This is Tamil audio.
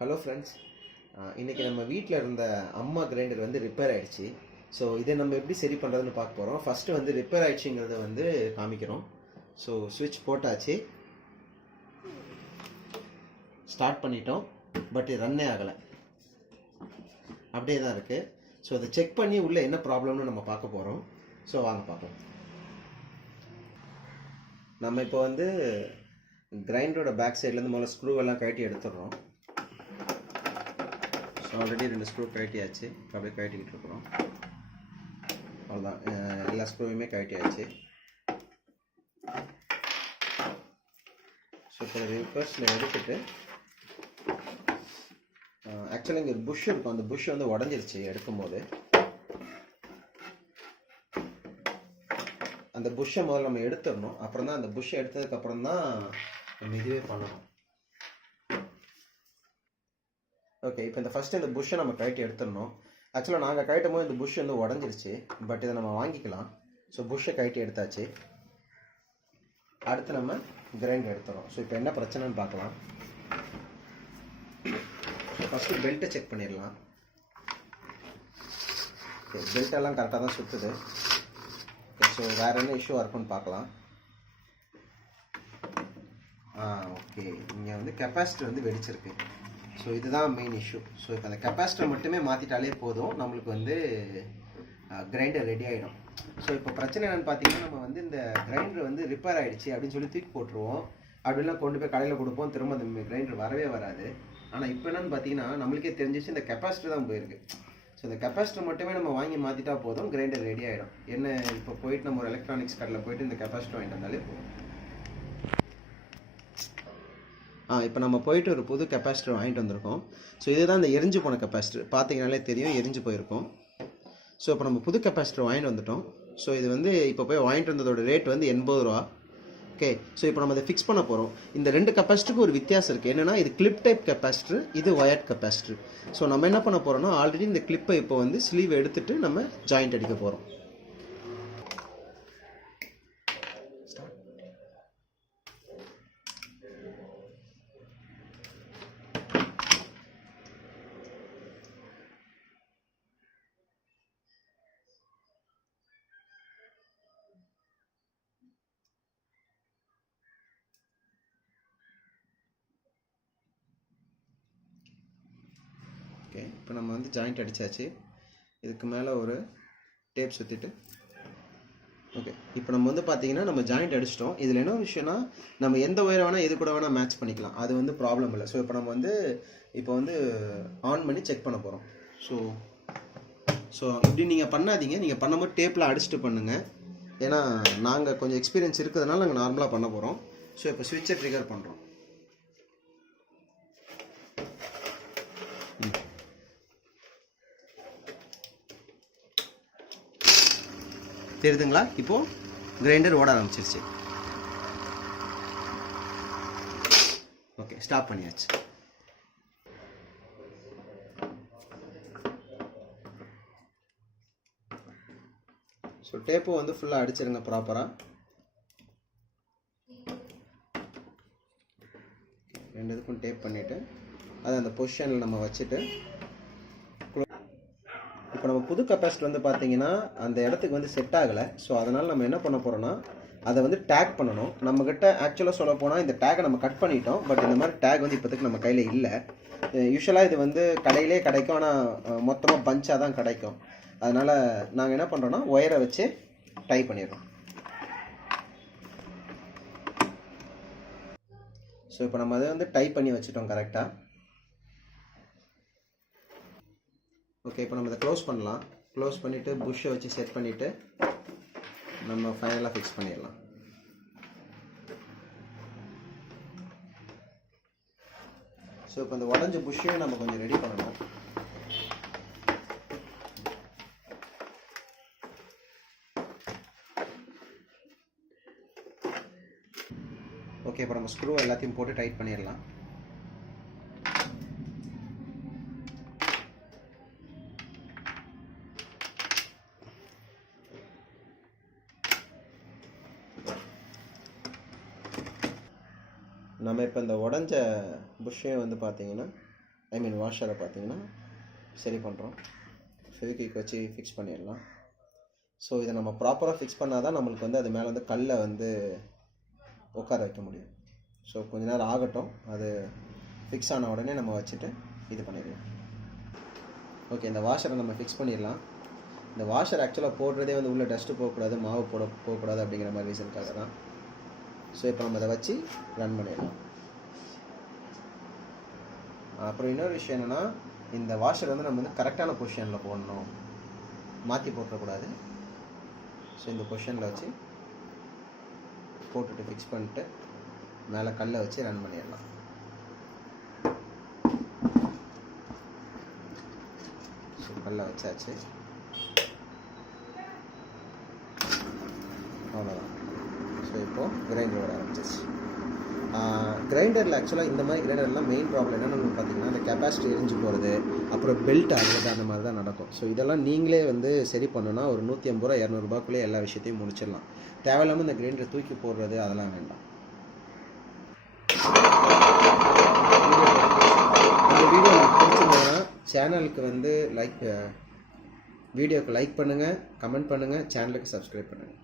ஹலோ ஃப்ரெண்ட்ஸ், இன்றைக்கி நம்ம வீட்டில் இருந்த அம்மா கிரைண்டர் வந்து ரிப்பேர் ஆகிடுச்சு. ஸோ இதை நம்ம எப்படி சரி பண்ணுறதுன்னு பார்க்க போகிறோம். ஃபஸ்ட்டு வந்து ரிப்பேர் ஆகிடுச்சிங்கிறத வந்து காமிக்கிறோம். ஸோ சுவிட்ச் போட்டாச்சு, ஸ்டார்ட் பண்ணிட்டோம். பட் இது ரன்னே ஆகலை, அப்படியே தான் இருக்குது. ஸோ அதை செக் பண்ணி உள்ளே என்ன ப்ராப்ளம்னு நம்ம பார்க்க போகிறோம். ஸோ வாங்க பார்ப்போம். நம்ம இப்போ வந்து கிரைண்டரோட பேக் சைட்லேருந்து முதல்ல ஸ்க்ரூவெல்லாம் கழட்டி எடுத்துடுறோம். ஸோ ஆல்ரெடி 2 ஸ்க்ரூ கழட்டியாச்சு, அப்படியே கழட்டிக்கிட்டு இருக்கிறோம். அவ்வளோதான், எல்லா ஸ்க்ரூவையுமே கழட்டியாச்சு. ஸோ இப்போ ரிவர்ஸில் எடுத்துட்டு ஆக்சுவலாக இங்கே ஒரு புஷ் இருக்கும், அந்த புஷ் வந்து உடஞ்சிருச்சு எடுக்கும்போது. அந்த புஷ்ஷை முதல்ல நம்ம எடுத்துடணும். அப்புறம் தான் அந்த புஷ்ஷை எடுத்ததுக்கப்புறம் தான் நம்ம இதுவே பண்ணணும். ஓகே, இப்போ இந்த ஃபஸ்ட்டு இந்த புஷ்ஷை நம்ம கழட்டி எடுத்துடணும். ஆக்சுவலாக நாங்கள் கழட்டும் போது இந்த புஷ் வந்து உடஞ்சிருச்சு. பட் இதை நம்ம வாங்கிக்கலாம். ஸோ புஷ்ஷை கழட்டி எடுத்தாச்சு. அடுத்து நம்ம கிரைண்டர் எடுத்துறோம். ஸோ இப்போ என்ன பிரச்சனைன்னு பார்க்கலாம். ஃபஸ்ட்டு பெல்ட்டை செக் பண்ணிடலாம். ஓகே, பெல்ட்டெல்லாம் கரெக்டாக தான் சுற்றுது. ஓகே, ஸோ வேறு என்ன இஷ்யூவாக இருக்குன்னு பார்க்கலாம். ஓகே, இங்கே வந்து கெப்பாசிட்டர் வந்து வெடிச்சிருக்கு. ஸோ இதுதான் மெயின் இஷ்யூ. ஸோ இப்போ அந்த கெப்பாசிட்டர் மட்டுமே மாற்றிட்டாலே போதும், நம்மளுக்கு வந்து கிரைண்டர் ரெடி ஆகிடும். ஸோ இப்போ பிரச்சனை என்னென்னு பார்த்தீங்கன்னா, நம்ம வந்து இந்த கிரைண்டர் வந்து ரிப்பேர் ஆகிடுச்சு அப்படின்னு சொல்லி தூக்கி போட்டுருவோம். அப்படிலாம் கொண்டு போய் கடையில் கொடுப்போம், திரும்ப அந்த கிரைண்டர் வரவே வராது. ஆனால் இப்போ என்னென்னு பார்த்தீங்கன்னா, நம்மளுக்கே தெரிஞ்சிச்சு இந்த கெப்பாசிட்டர் தான் போயிருக்கு. ஸோ இந்த கெப்பாசிட்டர் மட்டுமே நம்ம வாங்கி மாற்றிட்டா போதும், கிரைண்டர் ரெடி ஆகிடும். என்ன, இப்போ போயிட்டு நம்ம ஒரு எலக்ட்ரானிக்ஸ் கடையில் போயிட்டு இந்த கெப்பாசிட்டர் வாங்கிட்டு வந்தாலே போதும். இப்போ நம்ம போயிட்டு ஒரு புது கெப்பாசிட்டர் வாங்கிட்டு வந்திருக்கோம். ஸோ இதுதான் இந்த எரிஞ்சு போன கெப்பாசிட்டர், பார்த்தீங்கனாலே தெரியும் எரிஞ்சு போயிருக்கும். ஸோ இப்போ நம்ம புது கெப்பாசிட்டர் வாங்கிட்டு வந்துட்டோம். ஸோ இது வந்து இப்போ போய் வாங்கிட்டு வந்ததோட ரேட் வந்து 80 ரூபா. ஓகே, ஸோ இப்போ நம்ம அதை ஃபிக்ஸ் பண்ண போகிறோம். இந்த 2 கெப்பாசிட்டருக்கு ஒரு வித்தியாசம் இருக்குது. என்னென்னா, இது கிளிப் டைப் கெப்பாசிட்டர், இது ஒயர்ட் கெப்பாசிட்டர். ஸோ நம்ம என்ன பண்ண போகிறோம்னா, ஆல்ரெடி இந்த கிளிப்பை இப்போ வந்து ஸ்லீவ் எடுத்துகிட்டு நம்ம ஜாயிண்ட் அடிக்க போகிறோம். ஓகே, இப்போ நம்ம வந்து ஜாயிண்ட் அடித்தாச்சு. இதுக்கு மேலே ஒரு டேப் சுற்றிட்டு, ஓகே, இப்போ நம்ம வந்து பார்த்தீங்கன்னா நம்ம ஜாயிண்ட் அடிச்சிட்டோம். இதில் என்ன விஷயம்னா, நம்ம எந்த ஒயரை வேணால் எது கூட வேணால் மேட்ச் பண்ணிக்கலாம், அது வந்து ப்ராப்ளம் இல்லை. ஸோ இப்போ நம்ம வந்து ஆன் பண்ணி செக் பண்ண போகிறோம். ஸோ இப்படி நீங்கள் பண்ணாதீங்க, நீங்கள் பண்ணும்போது டேப்பில் அடிச்சுட்டு பண்ணுங்கள். ஏன்னா நாங்கள் கொஞ்சம் எக்ஸ்பீரியன்ஸ் இருக்கிறதுனால நாங்கள் நார்மலாக பண்ண போகிறோம். ஸோ இப்போ ஸ்விட்சை ட்ரிகர் பண்ணுறோம். தெரியுதுங்களா? இப்போது கிரைண்டர் ஓட ஆரம்பிச்சிருச்சு. ஓகே, ஸ்டாப் பண்ணியாச்சு. ஸோ டேப்பும் வந்து ஃபுல்லாக அடிச்சிருங்க ப்ராப்பராக. 2 இதுக்கும் டேப் பண்ணிவிட்டு அதை அந்த பொசிஷனில் நம்ம வச்சுட்டு, இப்போ நம்ம புது கெப்பாசிட்டர் வந்து பார்த்தீங்கன்னா அந்த இடத்துக்கு வந்து செட் ஆகலை. ஸோ அதனால் நம்ம என்ன பண்ண போகிறோன்னா, அதை வந்து டேக் பண்ணணும். நம்மக்கிட்ட ஆக்சுவலாக சொல்ல போனால் இந்த டேக்கை நம்ம கட் பண்ணிட்டோம். பட் இந்த மாதிரி டேக் வந்து இப்போதைக்கு நம்ம கையில் இல்லை. யூஸ்வலாக இது வந்து கடையிலே கிடைக்கும், ஆனால் மொத்தமாக பஞ்சாக தான் கிடைக்கும். அதனால் நாங்கள் என்ன பண்ணுறோன்னா, ஒயரை வச்சு டை பண்ணிடுறோம். ஸோ இப்போ நம்ம அதை வந்து டை பண்ணி வச்சுட்டோம் கரெக்டாக. ஓகே, இப்போ நம்ம இதை க்ளோஸ் பண்ணலாம். க்ளோஸ் பண்ணிவிட்டு புஷ்ஷை வச்சு செட் பண்ணிவிட்டு நம்ம ஃபைனலாக ஃபிக்ஸ் பண்ணிடலாம். ஸோ இப்போ இந்த உடஞ்ச புஷ்ஷையும் நம்ம கொஞ்சம் ரெடி பண்ணணும். ஓகே, இப்போ நம்ம ஸ்க்ரூ எல்லாத்தையும் போட்டு டைட் பண்ணிடலாம். நம்ம இப்போ இந்த உடஞ்ச புஷ்ஷையும் வந்து பார்த்தீங்கன்னா ஐ மீன் வாஷரை பார்த்தீங்கன்னா சரி பண்ணுறோம். ஃபெவிக்விக் வச்சு ஃபிக்ஸ் பண்ணிடலாம். ஸோ இதை நம்ம ப்ராப்பராக ஃபிக்ஸ் பண்ணால் தான் நம்மளுக்கு வந்து அது மேலே வந்து கல்லை வந்து உட்கார வைக்க முடியும். ஸோ கொஞ்ச நேரம் ஆகட்டும், அது ஃபிக்ஸ் ஆன உடனே நம்ம வச்சுட்டு இது பண்ணிடலாம். ஓகே, இந்த வாஷரை நம்ம ஃபிக்ஸ் பண்ணிடலாம். இந்த வாஷர் ஆக்சுவலாக போடுறதே வந்து உள்ளே டஸ்ட்டு போகக்கூடாது, மாவு போகக்கூடாது அப்படிங்கிற மாதிரி ரீசனுக்காக தான். ஸோ இப்போ நம்ம அதை வச்சு ரன் பண்ணிடலாம். அப்புறம் இன்னொரு விஷயம் என்னென்னா, இந்த வாஷர் வந்து நம்ம வந்து கரெக்டான பொசிஷனில் போடணும், மாற்றி போட்டுறக்கூடாது. ஸோ இந்த பொசிஷனில் வச்சு போட்டுட்டு ஃபிக்ஸ் பண்ணிட்டு மேலே கல்லை வச்சு ரன் பண்ணிடலாம். ஸோ கல்லை வச்சாச்சு, அவ்வளோதான். ஸோ இப்போது கிரைண்டர் வர ஆரம்பிச்சிச்சு. கிரைண்டரில் ஆக்சுவலாக இந்த மாதிரி கிரைண்டர்லாம் மெயின் ப்ராப்ளம் என்னென்னு பார்த்தீங்கன்னா, இந்த கெப்பாசிட்டி எரிஞ்சு போகிறது, அப்புறம் பெல்ட் ஆகுறது, அந்த மாதிரி தான் நடக்கும். ஸோ இதெல்லாம் நீங்களே வந்து சரி பண்ணணும்னா ஒரு 150 ரூபா 200 ரூபாய்க்குள்ளே எல்லா விஷயத்தையும் முடிச்சிடலாம். தேவையில்லாமல் இந்த கிரைண்டரை தூக்கி போடுறது அதெல்லாம் வேண்டாம். இந்த வீடியோ உங்களுக்கு பிடிச்சிருந்ததுன்னா சேனலுக்கு வந்து வீடியோக்கு லைக் பண்ணுங்கள், கமெண்ட் பண்ணுங்கள், சேனலுக்கு சப்ஸ்கிரைப் பண்ணுங்கள்.